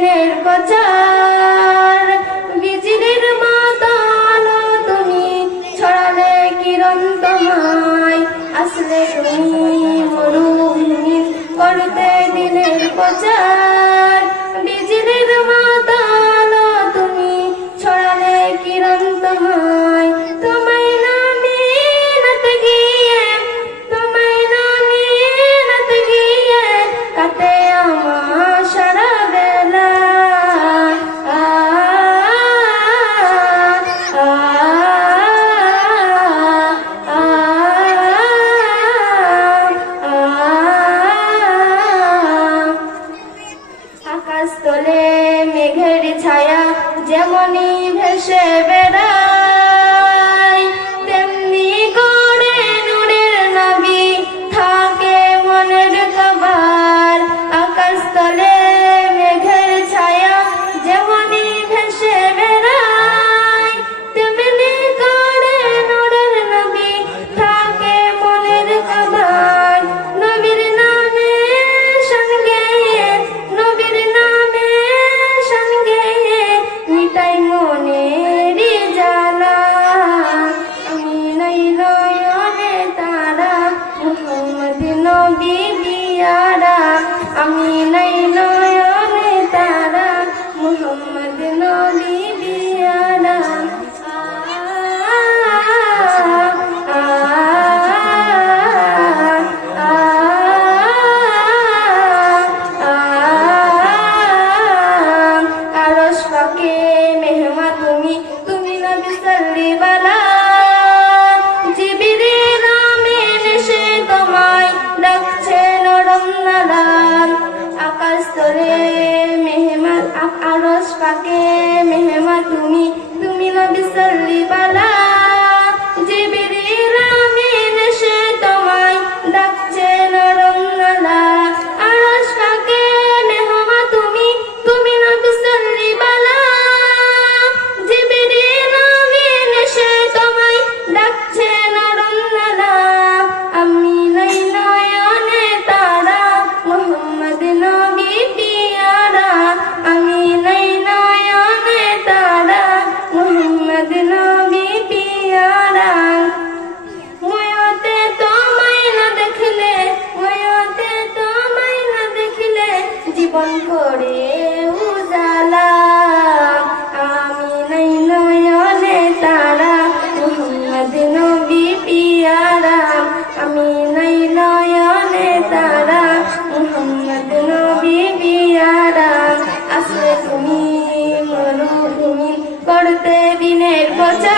দিনের কথা ভেসে বেড়ায় 여자